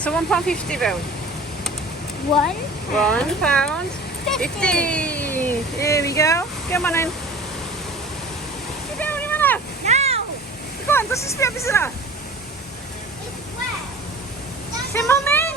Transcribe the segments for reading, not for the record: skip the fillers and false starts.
So £1.50 pound. £1.50. Here we go. Come on in. Sit down, you wanna? No! Go on, does this be a It's wet. Sy'n moment!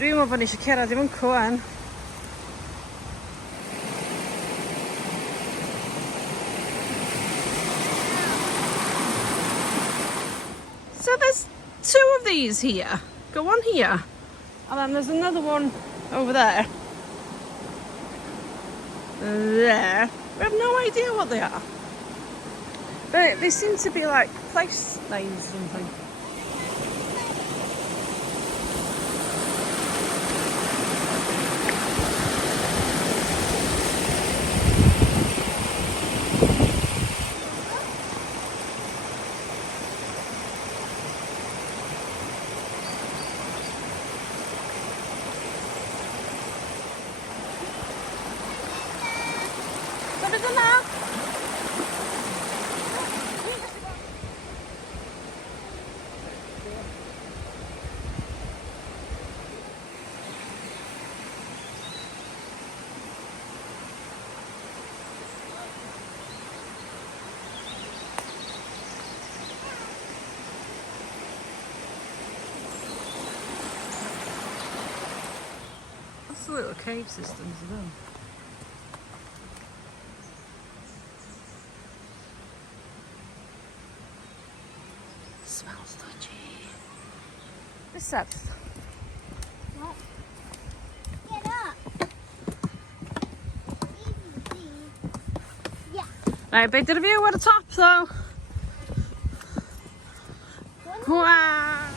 Dwi'n meddwl bod ni eisiau cerdded i fy'n cwan. So there's two of these here. Go on here. And then there's another one over there. There. We have no idea what they are. But they seem to be like place names or something. Sabi ko na. That's the little cave systems as well. Smells dodgy. This steps. What? Get up. Easy. Yeah. Right, big view at the top though. Wow.